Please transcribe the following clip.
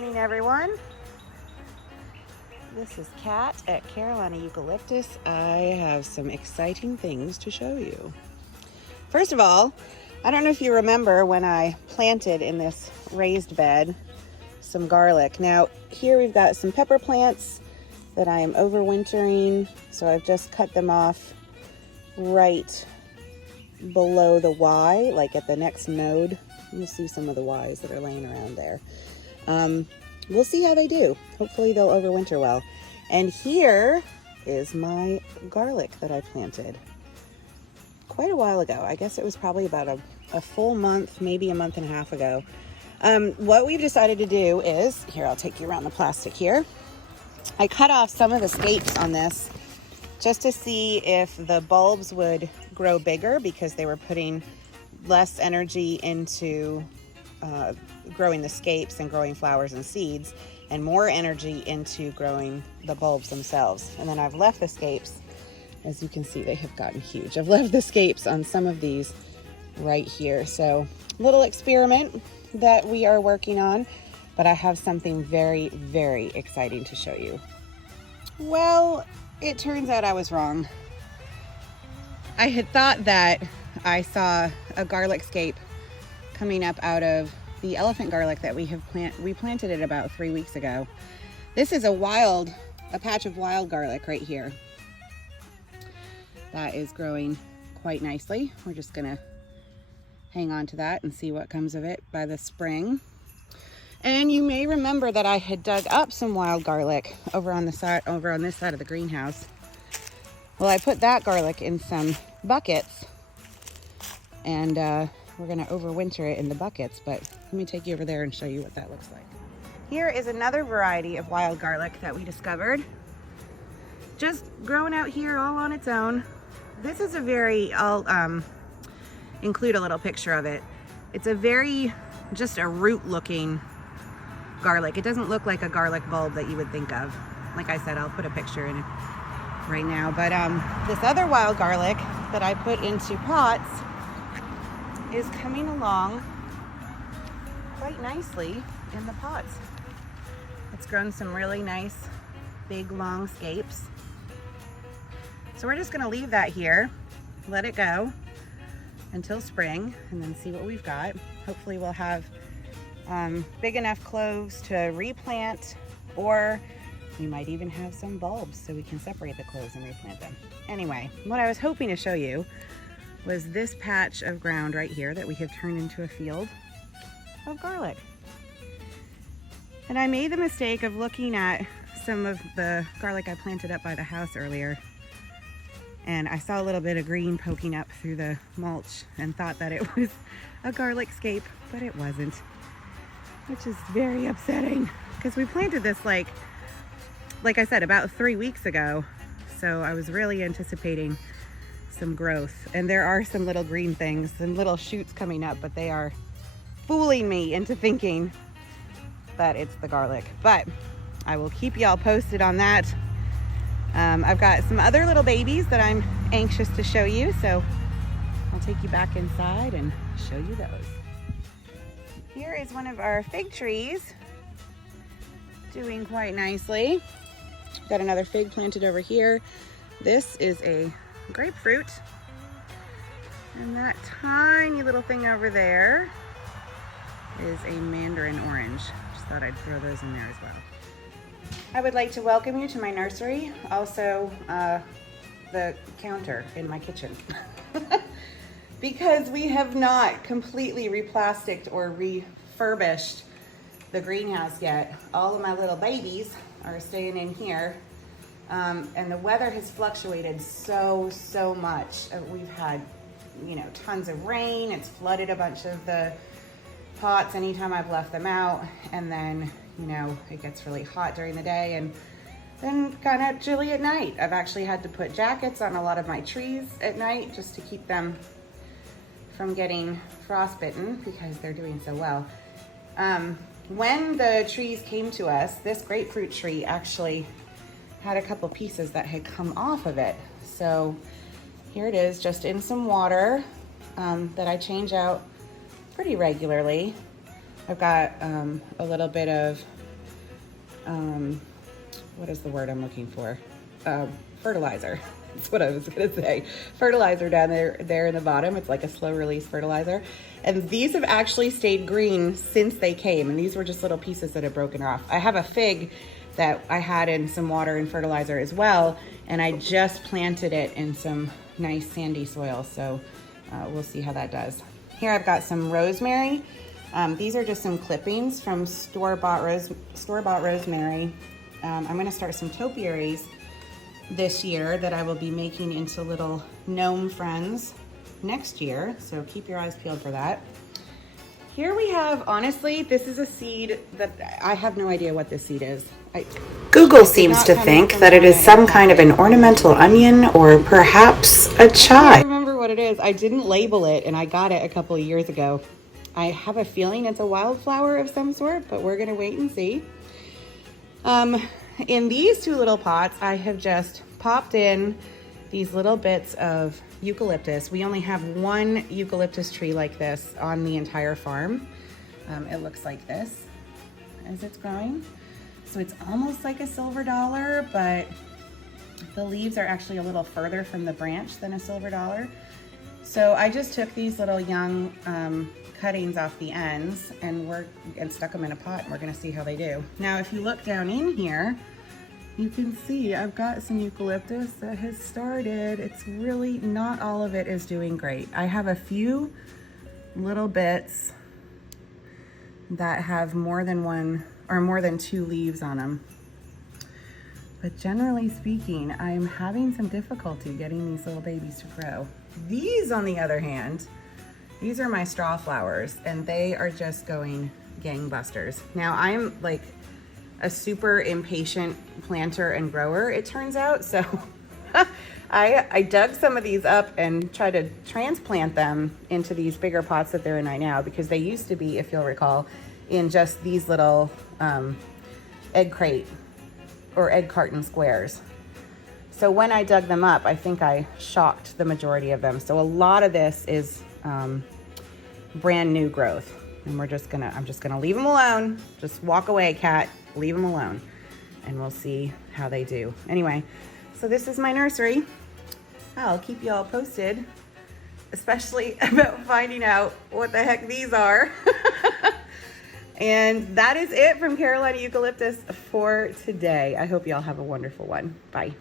morning, everyone. This is Kat at Carolina Eucalyptus. I have some exciting things to show you. First of all, I don't know if you remember when I planted in this raised bed some garlic. Now, here we've got some pepper plants that I am overwintering, so I've just cut them off right below the Y, like at the next node. You'll see some of the Ys that are laying around there. We'll see how they do. Hopefully they'll overwinter well. And here is my garlic that I planted quite a while ago. I guess it was probably about a full month, maybe a month and a half ago. What we've decided to do is, here, I'll take you around the plastic here. I cut off some of the scapes on this just to see if the bulbs would grow bigger, because they were putting less energy into growing the scapes and growing flowers and seeds, and more energy into growing the bulbs themselves. And then I've left the scapes, as you can see, they have gotten huge. I've left the scapes on some of these right here. So, little experiment that we are working on, but I have something very, very exciting to show you. Well, it turns out I was wrong. I had thought that I saw a garlic scape coming up out of the elephant garlic that we planted it about 3 weeks ago. This is a patch of wild garlic right here that is growing quite nicely. We're just gonna hang on to that and see what comes of it by the spring. And you may remember that I had dug up some wild garlic over on this side of the greenhouse. Well, I put that garlic in some buckets, and we're gonna overwinter it in the buckets, but let me take you over there and show you what that looks like. Here is another variety of wild garlic that we discovered, just growing out here all on its own. This is I'll include a little picture of it. It's just a root looking garlic. It doesn't look like a garlic bulb that you would think of. Like I said, I'll put a picture in it right now. But this other wild garlic that I put into pots is coming along quite nicely in the pots. It's grown some really nice big long scapes. So we're just gonna leave that here, let it go until spring, and then see what we've got. Hopefully we'll have big enough cloves to replant, or we might even have some bulbs so we can separate the cloves and replant them. Anyway, what I was hoping to show you was this patch of ground right here that we have turned into a field of garlic. And I made the mistake of looking at some of the garlic I planted up by the house earlier, and I saw a little bit of green poking up through the mulch and thought that it was a garlic scape, but it wasn't, which is very upsetting, because we planted this like I said, about 3 weeks ago. So I was really anticipating some growth, and there are some little green things, some little shoots coming up, but they are fooling me into thinking that it's the garlic. But I will keep y'all posted on that. I've got some other little babies that I'm anxious to show you, so I'll take you back inside and show you those. Here is one of our fig trees doing quite nicely. Got another fig planted over here. This is a grapefruit, and that tiny little thing over there is a mandarin orange. Just thought I'd throw those in there as well. I would like to welcome you to my nursery, also the counter in my kitchen. Because we have not completely replasticed or refurbished the greenhouse yet. All of my little babies are staying in here, and the weather has fluctuated so much. We've had, tons of rain. It's flooded a bunch of the pots anytime I've left them out, and then it gets really hot during the day and then kind of chilly at night. I've actually had to put jackets on a lot of my trees at night just to keep them from getting frostbitten, because they're doing so well. When the trees came to us, this grapefruit tree actually had a couple pieces that had come off of it. So here it is, just in some water that I change out pretty regularly. I've got a little bit of what is the word I'm looking for? Fertilizer. That's what I was gonna say. Fertilizer down there in the bottom. It's like a slow release fertilizer. And these have actually stayed green since they came. And these were just little pieces that had broken off. I have a fig that I had in some water and fertilizer as well. And I just planted it in some nice sandy soil. So we'll see how that does. Here I've got some rosemary. These are just some clippings from store-bought rosemary. I'm gonna start some topiaries this year that I will be making into little gnome friends next year. So keep your eyes peeled for that. Here we have, honestly, this is a seed that I have no idea what this seed is. Google seems to think that it is some kind of an ornamental onion or perhaps a chive. I don't remember what it is. I didn't label it and I got it a couple of years ago. I have a feeling it's a wildflower of some sort, but we're gonna wait and see. In these two little pots, I have just popped in these little bits of eucalyptus. We only have one eucalyptus tree like this on the entire farm. It looks like this as it's growing. So it's almost like a silver dollar, but the leaves are actually a little further from the branch than a silver dollar. So I just took these little young cuttings off the ends and stuck them in a pot, and we're gonna see how they do. Now, if you look down in here, you can see I've got some eucalyptus that has started. It's really, not all of it is doing great. I have a few little bits that have more than one or more than two leaves on them. But generally speaking, I'm having some difficulty getting these little babies to grow. These, on the other hand, these are my straw flowers, and they are just going gangbusters. Now, I'm like a super impatient planter and grower, it turns out. So I dug some of these up and tried to transplant them into these bigger pots that they're in right now, because they used to be, if you'll recall, in just these little egg crate or egg carton squares. So when I dug them up, I think I shocked the majority of them. So a lot of this is brand new growth, and I'm just gonna leave them alone. Just walk away, cat, leave them alone, and we'll see how they do. Anyway, so this is my nursery. I'll keep you all posted, especially about finding out what the heck these are. And that is it from Carolina Eucalyptus for today. I hope you all have a wonderful one. Bye.